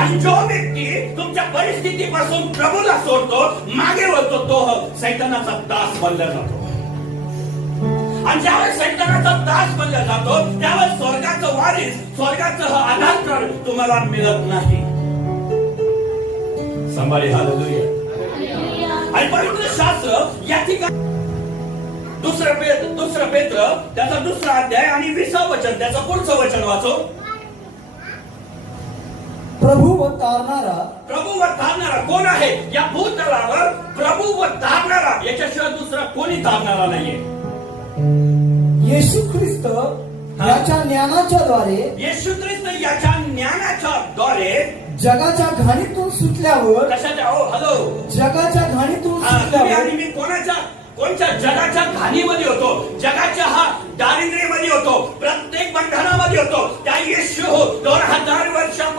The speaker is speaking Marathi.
आणि जो व्यक्ती तुमच्या परिस्थितीपासून प्रभूला सोडतो, मागे वळतो, तो सैतानाचा दास बनला जातो. आणि ज्यावेळेस सैतानाचा दास बनला जातो, त्यावेळेस स्वर्गाचं वारीस, स्वर्गाचं आधार तुम्हाला मिळत नाही. संभाळी हालेलुया. आणि पवित्र शास्त्र या ठिकाणी दुसरं पेत्र त्याचा 2रा अध्याय आणि 20व वचन, त्याचं पुढचं वचन वाचो. प्रभूवर तारणारा कोण आहे? या भूतलावर प्रभूवर तारणारा, याच्याशिवाय दुसरा कोणी तारणारा नाहीये. येशू ख्रिस्त याच्या ज्ञानाच्या द्वारे जगाच्या घाणीतून सुटल्यावर, कशाच्या? जगाच्या घाणीतून सुटल्यावर, मी कोणत्या जगाच्या घाणीमध्ये होतो, जगाच्या दारिद्र्यामध्ये होतो, प्रत्येक बंधनामध्ये होतो, त्या येशू 2000 वर्षापूर्वी